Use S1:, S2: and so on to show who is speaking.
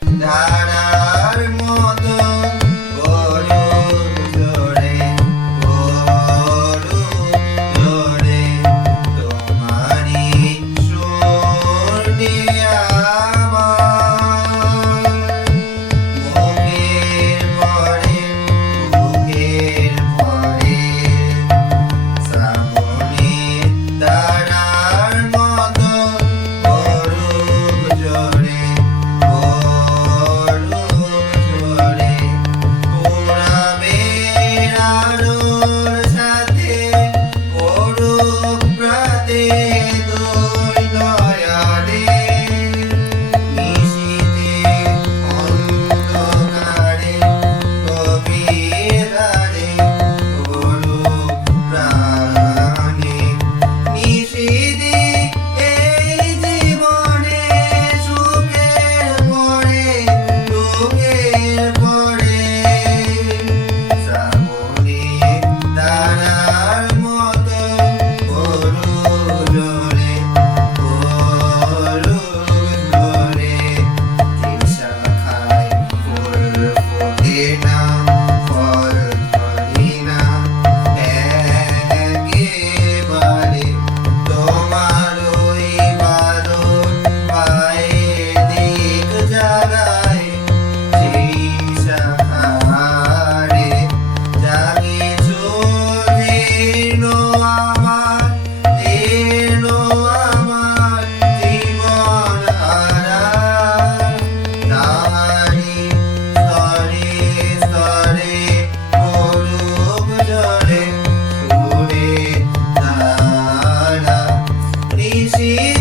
S1: Dad. You.